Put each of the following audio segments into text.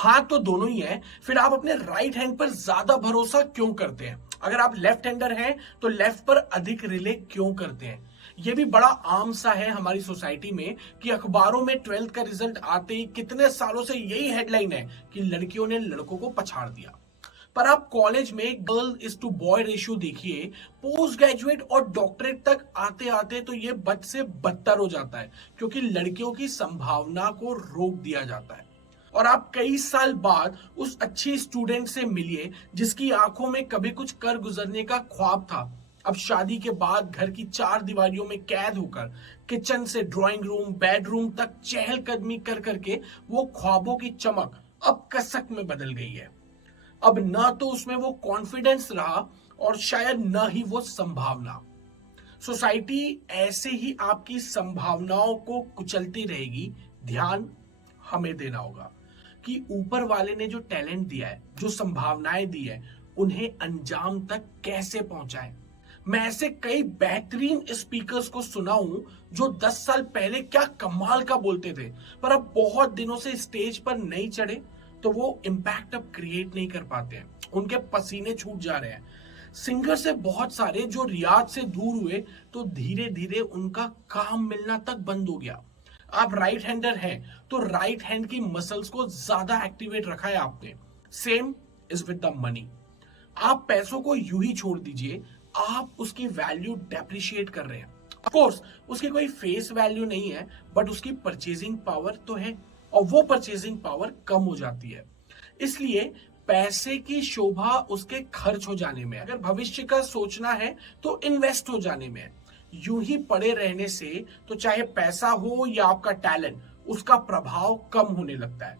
हाथ तो दोनों ही है, फिर आप अपने राइट हैंड पर ज्यादा भरोसा क्यों करते हैं? अगर आप लेफ्ट हैंडर हैं तो लेफ्ट पर अधिक रिले क्यों करते हैं? ये भी बड़ा आम सा है हमारी सोसाइटी में कि अखबारों में 12th का रिजल्ट आते ही कितने सालों से यही हेडलाइन है कि लड़कियों ने लड़कों को पछाड़ दिया। पर आप कॉलेज में girl is to boy ratio देखिए, पोस्ट ग्रेजुएट और डॉक्टरेट तक आते आते तो ये बद से बदतर हो जाता है, क्योंकि लड़कियों की संभावना को रोक दिया जाता है। और आप कई साल बाद उस अच्छी स्टूडेंट से मिलिए जिसकी आंखों में कभी कुछ कर गुजरने का ख्वाब था। अब शादी के बाद घर की चार दीवारियों में कैद होकर किचन से ड्राइंग रूम बेडरूम तक चहलकदमी कर करके वो ख्वाबों की चमक अब कसक में बदल गई है। अब ना तो उसमें वो कॉन्फिडेंस रहा और शायद ना ही वो संभावना। सोसाइटी ऐसे ही आपकी संभावनाओं को कुचलती रहेगी। ध्यान हमें देना होगा कि ऊपर वाले ने जो टैलेंट दिया है, जो संभावनाएं दी है, उन्हें अंजाम तक कैसे पहुंचाएं। मैं ऐसे कई बेहतरीन स्पीकर्स को सुना हूं जो 10 साल पहले क्या कमाल का बोलते थे, पर अब बहुत दिनों से स्टेज पर नहीं चढ़े तो वो इम्पैक्ट अब क्रिएट नहीं कर पाते हैं, उनके पसीने छूट जा रहे हैं। सिंगर से बहुत सारे जो रियाज से दूर हुए तो धीरे धीरे उनका काम मिलना तक बंद हो गया। आप राइट हैंडर हैं तो राइट हैंड की मसल्स को ज्यादा एक्टिवेट रखा है आपने। Same is with the money. आप पैसों को यूं ही छोड़ दीजिए, आप उसकी वैल्यू डेप्रिशिएट कर रहे हैं। ऑफ कोर्स उसकी कोई फेस वैल्यू नहीं है, बट उसकी परचेजिंग पावर तो है, और वो परचेजिंग पावर कम हो जाती है। इसलिए पैसे की शोभा उसके खर्च हो जाने में, अगर भविष्य का सोचना है तो इन्वेस्ट हो जाने में। यूं ही पड़े रहने से तो चाहे पैसा हो या आपका टैलेंट, उसका प्रभाव कम होने लगता है।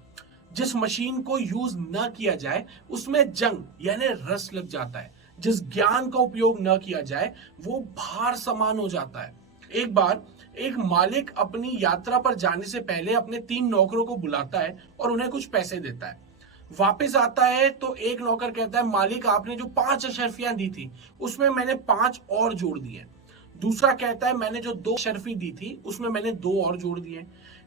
जिस मशीन को यूज न किया जाए उसमें जंग यानी रस लग जाता है। जिस ज्ञान का उपयोग न किया जाए वो भार समान हो जाता है। एक बार एक मालिक अपनी यात्रा पर जाने से पहले अपने 3 नौकरों को बुलाता है और उन्हें कुछ पैसे देता है। वापस आता है तो एक नौकर कहता है, मालिक आपने जो 5 अशर्फियां दी थी उसमें मैंने 5 और जोड़ दिए। दूसरा कहता है, मैंने जो 2 अशर्फी दी थी उसमें मैंने 2 और जोड़ दिए।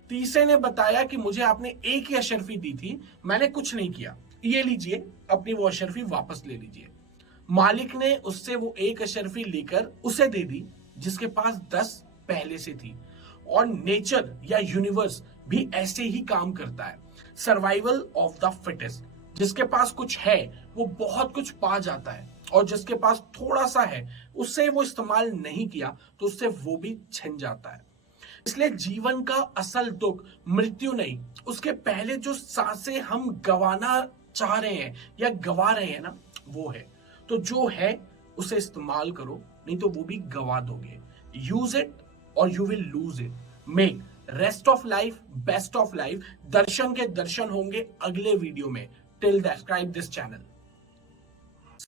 तीसरे ने बताया कि मुझे आपने एक ही अशर्फी दी थी, मैंने कुछ नहीं किया, ये लीजिए अपनी वो अशर्फी वापस ले लीजिए। मालिक ने उससे वो एक अशर्फी लेकर उसे दे दी जिसके पास 10 पहले से थी। और नेचर या यूनिवर्स भी ऐसे ही काम करता है। Survival of the fittest. जिसके पास कुछ है वो बहुत कुछ पा जाता है, और जिसके पास थोड़ा सा है उससे वो इस्तेमाल नहीं किया तो उससे वो भी छिन जाता है। इसलिए जीवन का असल दुख मृत्यु नहीं, उसके पहले जो सांसें हम गंवाना चाह रहे हैं या गंवा रहे हैं ना, वो है। तो जो है उसे इस्तेमाल करो, नहीं तो वो भी गंवा दोगे। यूज इट और you will lose it. Make rest of life best of life. Darshan के दर्शन होंगे अगले वीडियो में। Till subscribe this channel.